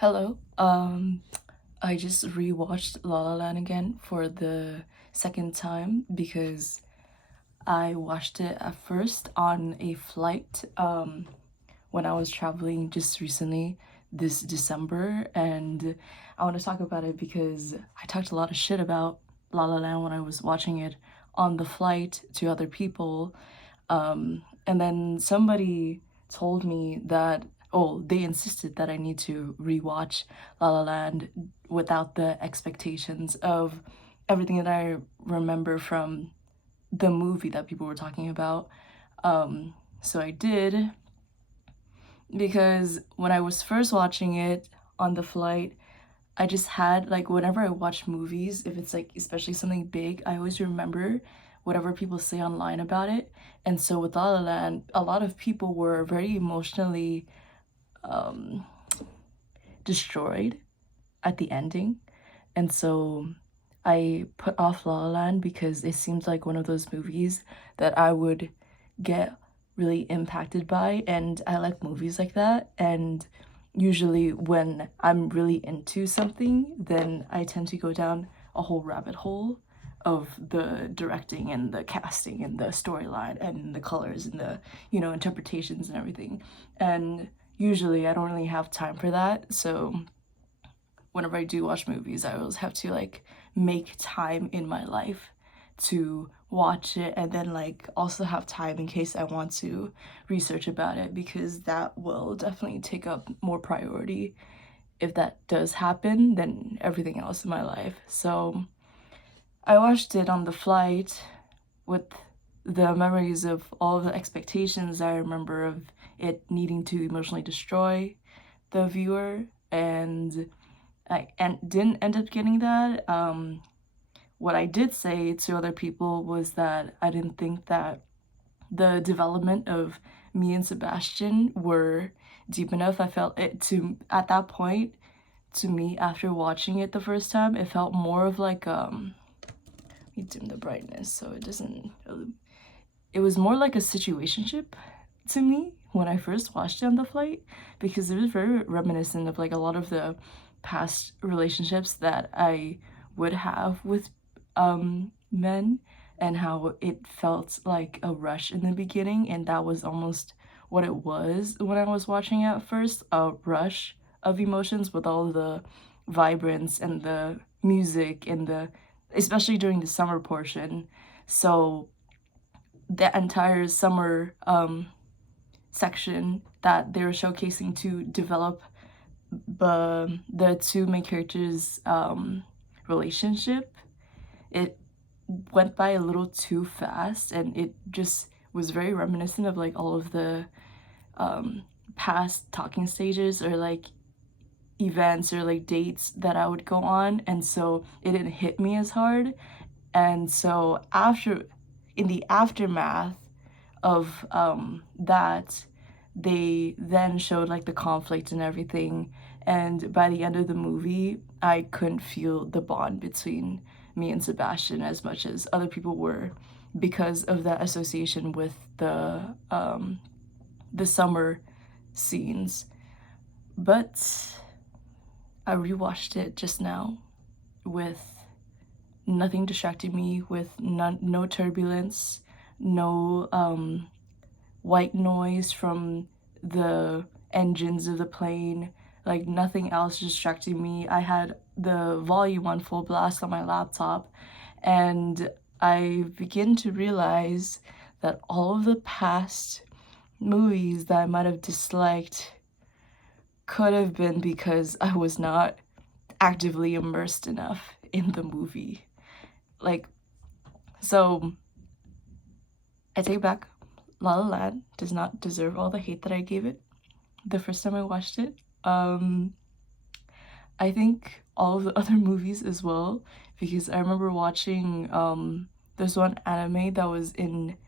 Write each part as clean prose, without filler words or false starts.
Hello. I just rewatched La La Land again for the second time because I watched it at first on a flight when I was traveling just recently this December, and I want to talk about it because I talked a lot of shit about La La Land when I was watching it on the flight to other people. And then somebody told me that, oh, they insisted that I need to rewatch La La Land without the expectations of everything that I remember from the movie that people were talking about. So I did, because when I was first watching it on the flight, I just had like whenever I watch movies, if it's like especially something big, I always remember whatever people say online about it. And so with La La Land, a lot of people were very emotionally um, destroyed at the ending. And so I put off La La Land because it seems like one of those movies that I would get really impacted by, and I like movies like that. And usually when I'm really into something, then I tend to go down a whole rabbit hole of the directing and the casting and the storyline and the colors and the, interpretations and everything. And usually I don't really have time for that. So whenever I do watch movies, I always have to like make time in my life to watch it, and then like also have time in case I want to research about it, because that will definitely take up more priority if that does happen than everything else in my life. So I watched it on the flight with the memories of all of the expectations I remember of it needing to emotionally destroy the viewer, and I didn't end up getting that. What I did say to other people was that I didn't think that the development of me and Sebastian were deep enough. I felt it to at that point, to me, after watching it the first time, it felt more of like let me dim the brightness so it doesn't. It was more like a situationship to me when I first watched it on the flight, because it was very reminiscent of like a lot of the past relationships that I would have with men, and how it felt like a rush in the beginning, and that was almost what it was when I was watching it at first, a rush of emotions with all the vibrance and the music and the, especially during the summer portion. So the entire summer section that they were showcasing to develop the two main characters' relationship, it went by a little too fast, and it just was very reminiscent of like all of the past talking stages or like events or like dates that I would go on, and so it didn't hit me as hard. And so after, in the aftermath of that, they then showed like the conflict and everything, and by the end of the movie I couldn't feel the bond between me and Sebastian as much as other people were, because of that association with the summer scenes. But I rewatched it just now with nothing distracting me, with no turbulence, no white noise from the engines of the plane, like nothing else distracting me. I had the volume on full blast on my laptop, and I begin to realize that all of the past movies that I might have disliked could have been because I was not actively immersed enough in the movie. Like, so I take it back. La La Land does not deserve all the hate that I gave it the first time I watched it. I think all of the other movies as well, because I remember watching there's one anime that was in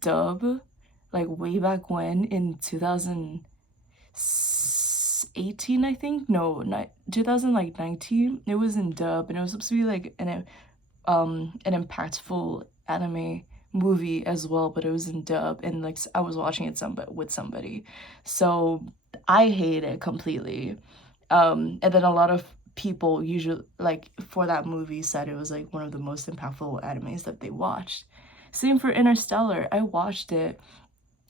dub, like way back when in 2018, I think. No, not 2019. It was in dub, and it was supposed to be like an impactful anime movie as well, but it was in dub, and like I was watching it with somebody. So I hate it completely. And then a lot of people usually like for that movie said it was like one of the most impactful animes that they watched. Same for Interstellar. I watched it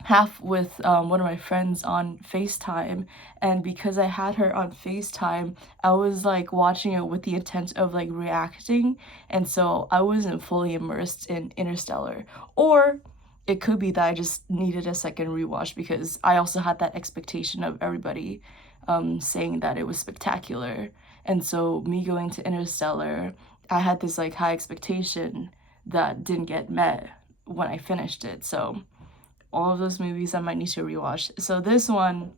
half with one of my friends on FaceTime, and because I had her on FaceTime, I was like watching it with the intent of like reacting, and so I wasn't fully immersed in Interstellar. Or it could be that I just needed a second rewatch because I also had that expectation of everybody saying that it was spectacular. And so me going to Interstellar, I had this like high expectation that didn't get met when I finished it. So all of those movies I might need to rewatch. So this one,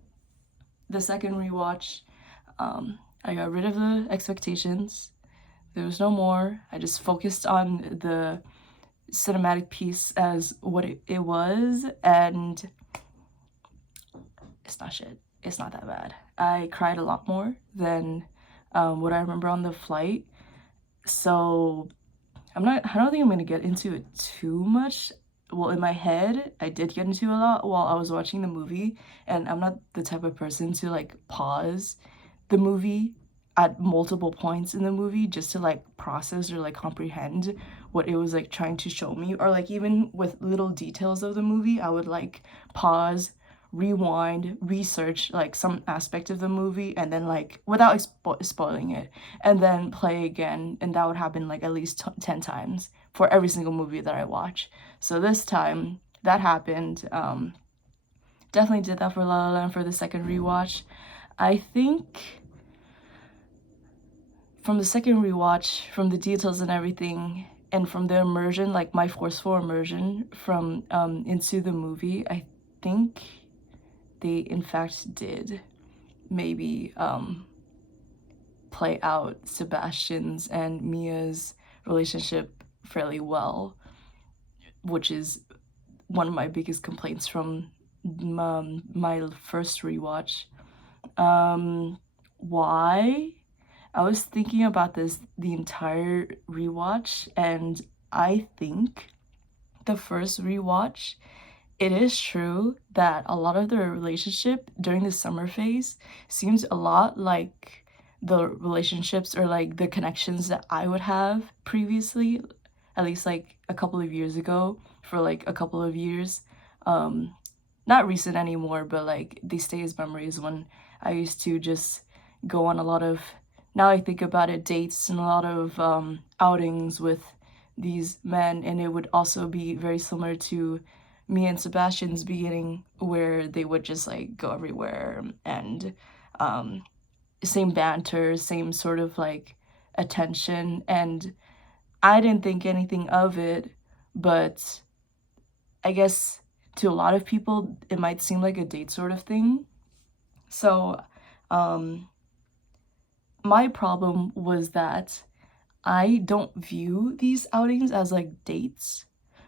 the second rewatch, I got rid of the expectations. There was no more. I just focused on the cinematic piece as what it was, and it's not shit. It's not that bad. I cried a lot more than what I remember on the flight. So I don't think I'm gonna get into it too much. Well, in my head, I did get into a lot while I was watching the movie, and I'm not the type of person to like pause the movie at multiple points in the movie just to like process or like comprehend what it was like trying to show me, or like even with little details of the movie, I would like pause, rewind, research like some aspect of the movie, and then like without spoiling it, and then play again, and that would happen like at least 10 times for every single movie that I watch. So this time that happened. Definitely did that for La La Land for the second rewatch. I think from the second rewatch, from the details and everything, and from the immersion, like my forceful immersion from into the movie, I think they in fact did maybe play out Sebastian's and Mia's relationship fairly well, which is one of my biggest complaints from my first rewatch. Why? I was thinking about this the entire rewatch, and I think the first rewatch, it is true that a lot of their relationship during the summer phase seems a lot like the relationships or like the connections that I would have previously, at least like a couple of years ago, for like a couple of years. Not recent anymore, but like they stay as memories when I used to just go on a lot of, now I think about it, dates and a lot of outings with these men, and it would also be very similar to me and Sebastian's beginning, where they would just like go everywhere, and same banter, same sort of like attention, and I didn't think anything of it, but I guess to a lot of people it might seem like a date sort of thing. So my problem was that I don't view these outings as like dates,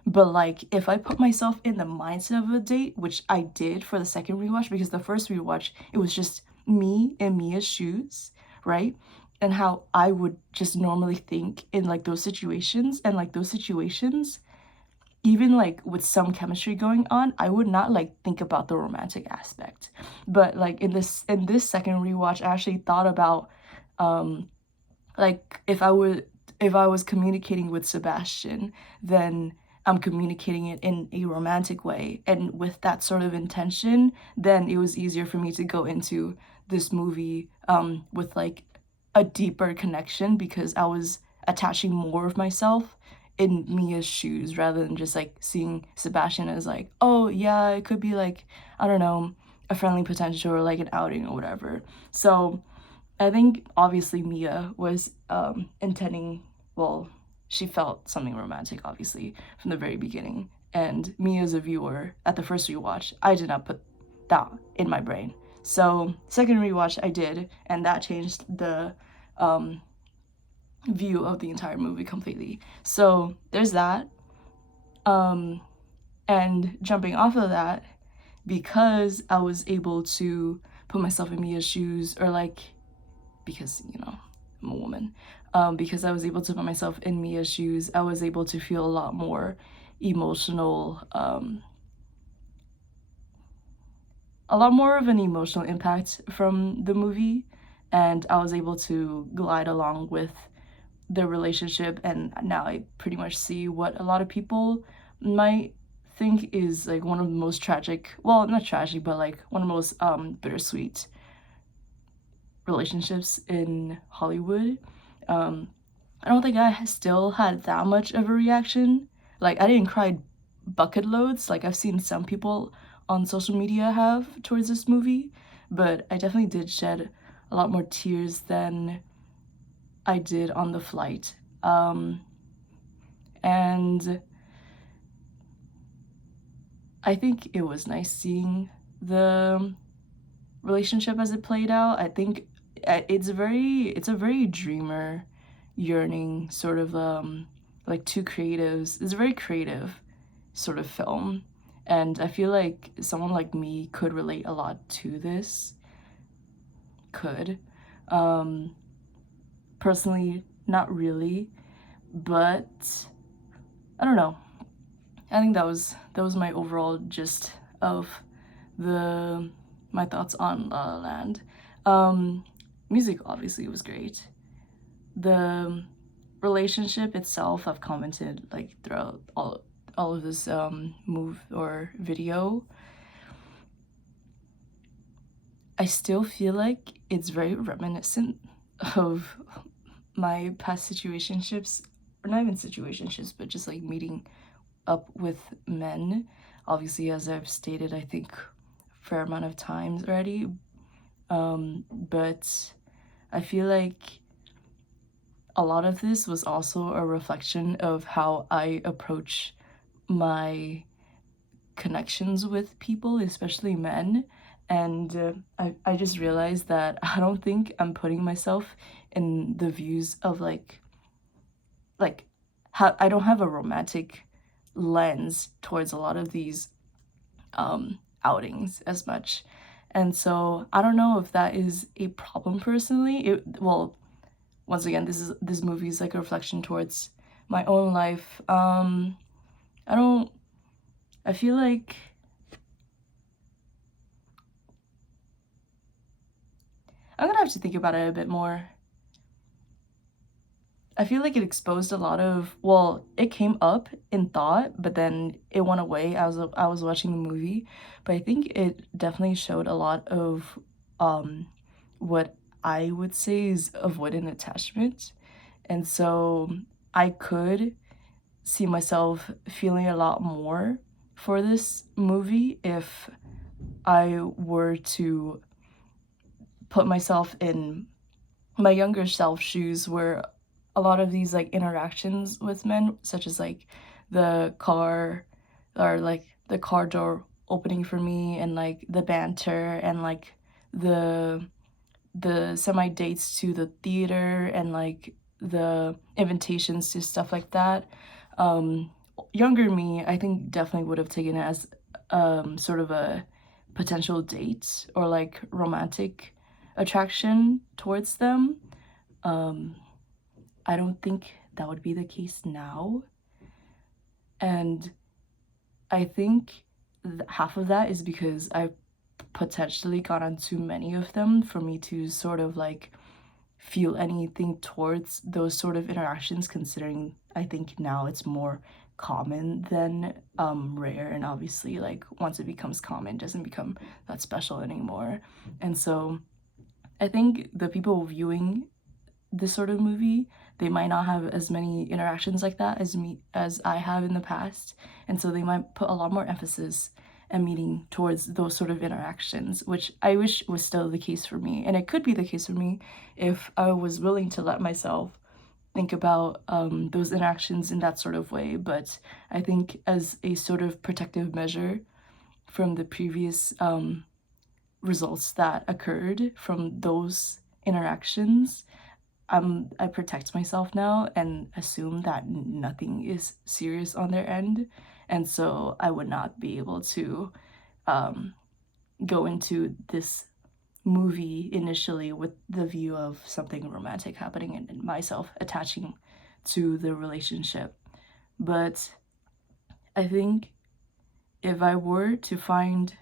but like if I put myself in the mindset of a date, which I did for the second rewatch, because the first rewatch it was just me in Mia's shoes, right? And how I would just normally think in like those situations, and like those situations, even like with some chemistry going on, I would not like think about the romantic aspect. But like in this second rewatch, I actually thought about like if I was communicating with Sebastian, then I'm communicating it in a romantic way, and with that sort of intention, then it was easier for me to go into this movie with like a deeper connection, because I was attaching more of myself in Mia's shoes rather than just like seeing Sebastian as like, oh yeah, it could be like, I don't know, a friendly potential or like an outing or whatever. So I think obviously Mia was intending, well, she felt something romantic obviously from the very beginning. And me as a viewer at the first rewatch, I did not put that in my brain. So second rewatch I did, and that changed the view of the entire movie completely. So there's that. And jumping off of that, because I was able to put myself in Mia's shoes, or like, because, you know, I'm a woman, because I was able to put myself in Mia's shoes, I was able to feel a lot more emotional, a lot more of an emotional impact from the movie. and I was able to glide along with the relationship, and now I pretty much see what a lot of people might think is like one of the most tragic, well, not tragic, but like one of the most bittersweet relationships in Hollywood. I don't think I still had that much of a reaction. Like, I didn't cry bucket loads like I've seen some people on social media have towards this movie, but I definitely did shed a lot more tears than I did on the flight. And I think it was nice seeing the relationship as it played out. I think it's a very dreamer, yearning sort of like two creatives. It's a very creative sort of film, and I feel like someone like me could relate a lot to this. Could, personally, not really, but I don't know. I think that was my overall gist of the my thoughts on La La Land. Music obviously was great. The relationship itself, I've commented like throughout all of this move or video. I still feel like it's very reminiscent of my past situationships, or not even situationships, but just like meeting up with men. Obviously, as I've stated, I think a fair amount of times already. But I feel like a lot of this was also a reflection of how I approach my connections with people, especially men. And I just realized that I don't think I'm putting myself in the views of like how I don't have a romantic lens towards a lot of these outings as much. And so I don't know if that is a problem personally. Well, once again, this movie is like a reflection towards my own life. I don't I feel like I'm gonna have to think about it a bit more. I feel like it exposed a lot of, well, it came up in thought, but then it went away. I was watching the movie, but I think it definitely showed a lot of what I would say is avoidant attachment. And so I could see myself feeling a lot more for this movie if I were to put myself in my younger self shoes, where a lot of these like interactions with men, such as like the car or like the car door opening for me, and like the banter, and like the semi dates to the theater, and like the invitations to stuff like that. um Younger me, I think, definitely would have taken it as sort of a potential date or like romantic attraction towards them. um I don't think that would be the case now. And I think half of that is because I've potentially got on too many of them for me to sort of like feel anything towards those sort of interactions, considering I think now it's more common than rare. And obviously, like, once it becomes common, it doesn't become that special anymore. And so I think the people viewing this sort of movie, they might not have as many interactions like that as I have in the past, and so they might put a lot more emphasis and meaning towards those sort of interactions, which I wish was still the case for me. And it could be the case for me if I was willing to let myself think about those interactions in that sort of way. But I think as a sort of protective measure from the previous results that occurred from those interactions, I protect myself now and assume that nothing is serious on their end, and so I would not be able to go into this movie initially with the view of something romantic happening and myself attaching to the relationship. But I think if I were to find,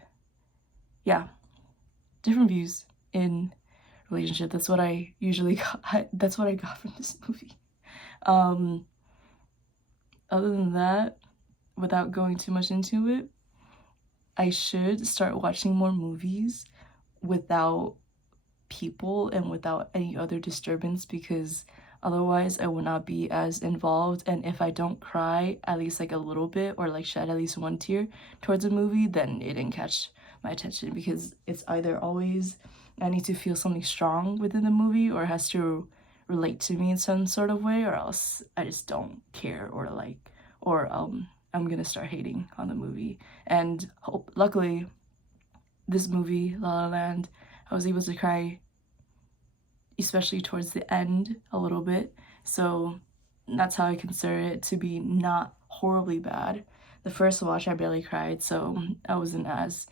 yeah, different views in relationship. That's what I usually got. That's what I got from this movie. Um, Other than that, without going too much into it, I should start watching more movies without people and without any other disturbance, because otherwise I would not be as involved. And if I don't cry at least like a little bit or like shed at least one tear towards a movie, then it didn't catch my attention, because it's either always I need to feel something strong within the movie or it has to relate to me in some sort of way, or else I just don't care or like, or I'm gonna start hating on the movie. And luckily this movie, La La Land, I was able to cry, especially towards the end a little bit. So that's how I consider it to be not horribly bad. The first watch I barely cried, so I wasn't as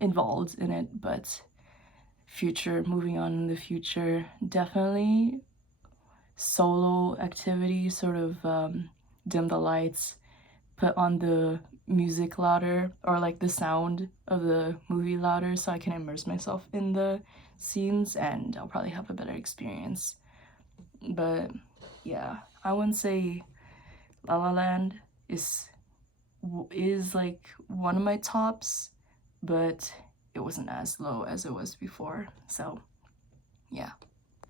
involved in it. But moving on in the future, definitely solo activity, sort of dim the lights, put on the music louder, or like the sound of the movie louder, so I can immerse myself in the scenes and I'll probably have a better experience. But yeah, I wouldn't say La La Land is like one of my tops, but it wasn't as low as it was before. So yeah.